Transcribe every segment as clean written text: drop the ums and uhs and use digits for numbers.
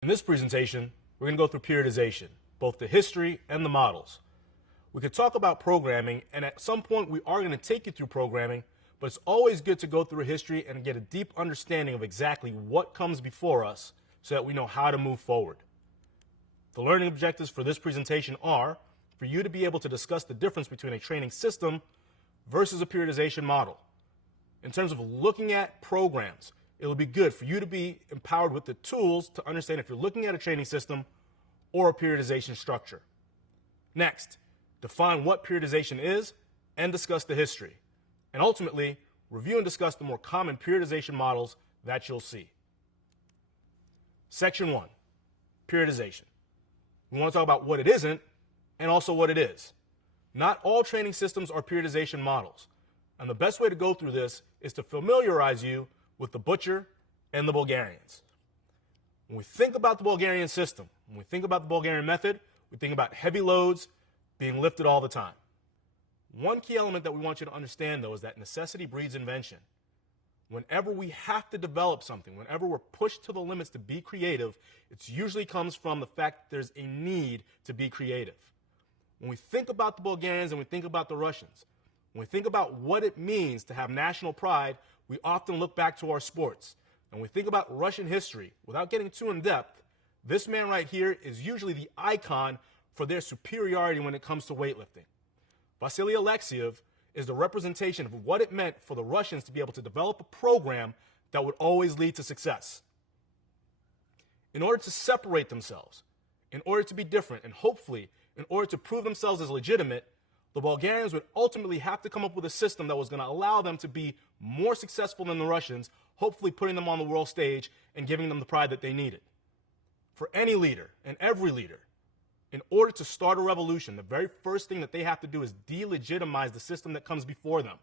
In this presentation, we're going to go through periodization, both the history and the models. We could talk about programming, and at some point we are going to take you through programming, but it's always good to go through a history and get a deep understanding of exactly what comes before us so that we know how to move forward. The learning objectives for this presentation are for you to be able to discuss the difference between a training system versus a periodization model. In terms of looking at programs, it will be good for you to be empowered with the tools to understand if you're looking at a training system or a periodization structure. Next, define what periodization is and discuss the history. And ultimately, review and discuss the more common periodization models that you'll see. Section 1, periodization. We want to talk about what it isn't and also what it is. Not all training systems are periodization models. And the best way to go through this is to familiarize you with the butcher and the Bulgarians. When we think about the Bulgarian system, when we think about the Bulgarian method, we think about heavy loads being lifted all the time. One key element that we want you to understand, though, is that necessity breeds invention. Whenever we have to develop something, whenever we're pushed to the limits to be creative, it usually comes from the fact that there's a need to be creative. When we think about the Bulgarians and we think about the Russians, when we think about what it means to have national pride, we often look back to our sports. And when we think about Russian history, without getting too in depth, this man right here is usually the icon for their superiority when it comes to weightlifting. Vasily Alexiev is the representation of what it meant for the Russians to be able to develop a program that would always lead to success. In order to separate themselves, in order to be different, and hopefully in order to prove themselves as legitimate, the Bulgarians would ultimately have to come up with a system that was going to allow them to be more successful than the Russians, hopefully putting them on the world stage and giving them the pride that they needed. For any leader and every leader, in order to start a revolution, the very first thing that they have to do is delegitimize the system that comes before them.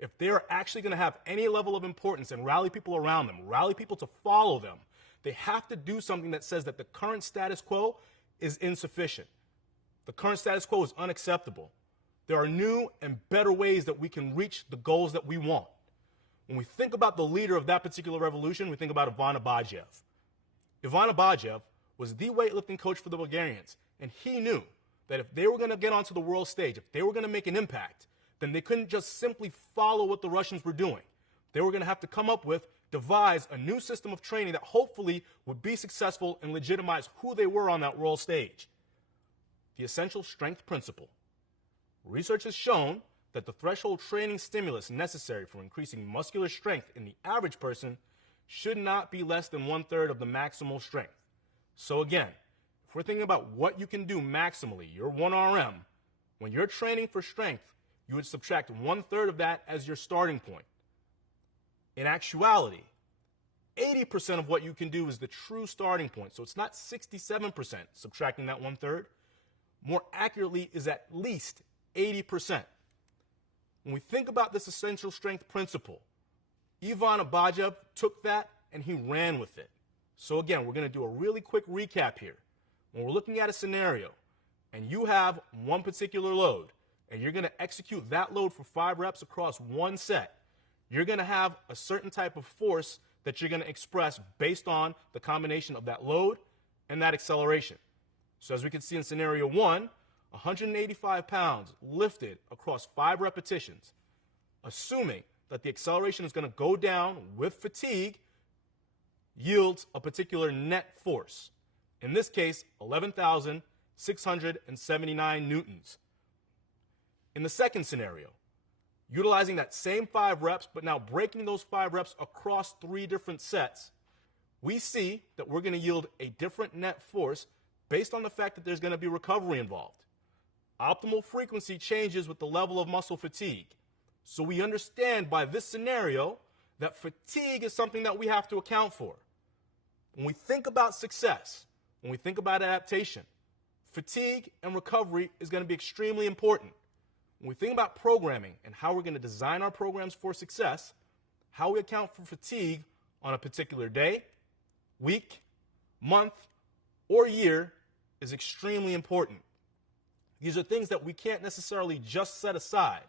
If they are actually going to have any level of importance and rally people around them, rally people to follow them, they have to do something that says that the current status quo is insufficient. The current status quo is unacceptable. There are new and better ways that we can reach the goals that we want. When we think about the leader of that particular revolution, we think about Ivan Abadjev. Ivan Abadjev was the weightlifting coach for the Bulgarians, and he knew that if they were going to get onto the world stage, if they were going to make an impact, then they couldn't just simply follow what the Russians were doing. They were going to have to come up with, devise a new system of training that hopefully would be successful and legitimize who they were on that world stage. The essential strength principle. Research has shown that the threshold training stimulus necessary for increasing muscular strength in the average person should not be less than 1/3 of the maximal strength. So again, if we're thinking about what you can do maximally, your 1 RM, when you're training for strength, you would subtract 1/3 of that as your starting point. In actuality, 80% of what you can do is the true starting point. So it's not 67% subtracting that 1/3. More accurately is at least 80%. When we think about this essential strength principle, Ivan Abadjev took that and he ran with it. So again, we're going to do a really quick recap here. When we're looking at a scenario and you have one particular load and you're going to execute that load for 5 reps across one set, you're going to have a certain type of force that you're going to express based on the combination of that load and that acceleration. So as we can see in scenario 1, 185 pounds lifted across 5 repetitions, assuming that the acceleration is going to go down with fatigue, yields a particular net force. In this case, 11,679 newtons. In the second scenario, utilizing that same 5 reps, but now breaking those 5 reps across 3 different sets, we see that we're going to yield a different net force based on the fact that there's going to be recovery involved. Optimal frequency changes with the level of muscle fatigue. So we understand by this scenario that fatigue is something that we have to account for. When we think about success, when we think about adaptation, fatigue and recovery is going to be extremely important. When we think about programming and how we're going to design our programs for success, how we account for fatigue on a particular day, week, month, or year is extremely important. These are things that we can't necessarily just set aside.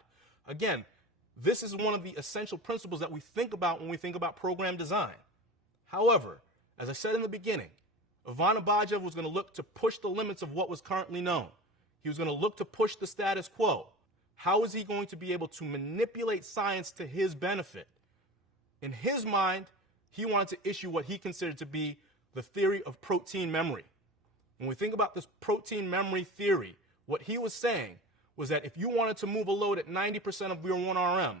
Again, this is one of the essential principles that we think about when we think about program design. However, as I said in the beginning, Ivan Abajev was going to look to push the limits of what was currently known. He was going to look to push the status quo. How is he going to be able to manipulate science to his benefit? In his mind, he wanted to issue what he considered to be the theory of protein memory. When we think about this protein memory theory, what he was saying was that if you wanted to move a load at 90% of your 1RM,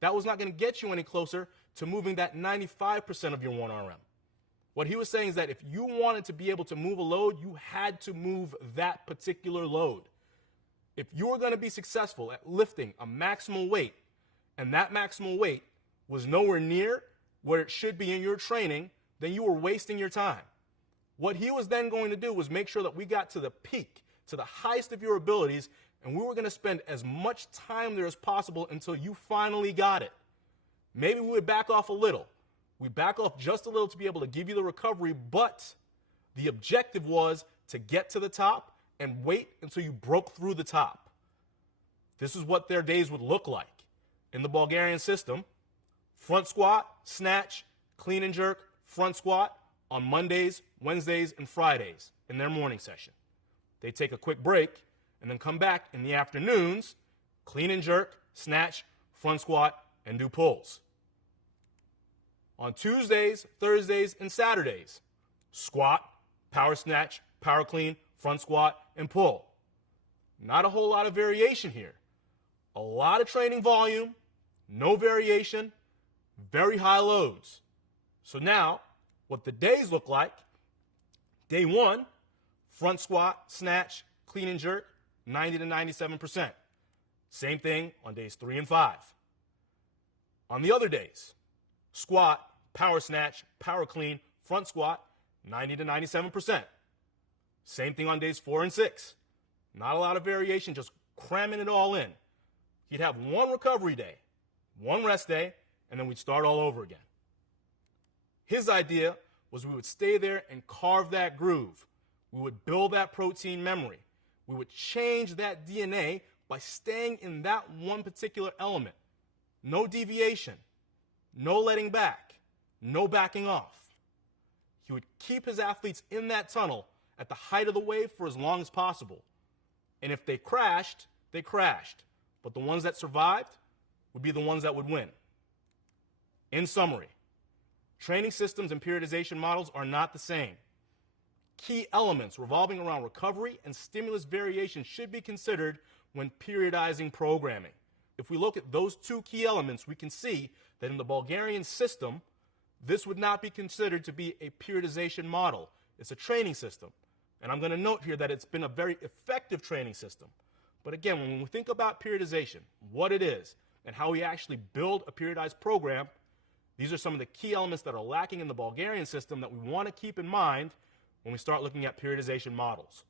that was not going to get you any closer to moving that 95% of your 1RM. What he was saying is that if you wanted to be able to move a load, you had to move that particular load. If you were going to be successful at lifting a maximal weight, and that maximal weight was nowhere near where it should be in your training, then you were wasting your time. What he was then going to do was make sure that we got to the peak, to the highest of your abilities, and we were going to spend as much time there as possible until you finally got it. Maybe we would back off a little. We back off just a little to be able to give you the recovery, but the objective was to get to the top and wait until you broke through the top. This is what their days would look like. In the Bulgarian system, front squat, snatch, clean and jerk, front squat on Mondays, Wednesdays, and Fridays in their morning session. They take a quick break and then come back in the afternoons, clean and jerk, snatch, front squat, and do pulls. On Tuesdays, Thursdays, and Saturdays, squat, power snatch, power clean, front squat, and pull. Not a whole lot of variation here. A lot of training volume, no variation, very high loads. So now, what the days look like: day 1, front squat, snatch, clean and jerk, 90 to 97%. Same thing on days 3 and 5. On the other days, squat, power snatch, power clean, front squat, 90 to 97%. Same thing on days 4 and 6. Not a lot of variation, just cramming it all in. You'd have one recovery day, one rest day, and then we'd start all over again. His idea was we would stay there and carve that groove. We would build that protein memory. We would change that DNA by staying in that one particular element. No deviation, no letting back, no backing off. He would keep his athletes in that tunnel at the height of the wave for as long as possible. And if they crashed, they crashed. But the ones that survived would be the ones that would win. In summary, training systems and periodization models are not the same. Key elements revolving around recovery and stimulus variation should be considered when periodizing programming. If we look at those two key elements, we can see that in the Bulgarian system, this would not be considered to be a periodization model. It's a training system. And I'm going to note here that it's been a very effective training system. But again, when we think about periodization, what it is, and how we actually build a periodized program, these are some of the key elements that are lacking in the Bulgarian system that we want to keep in mind when we start looking at periodization models.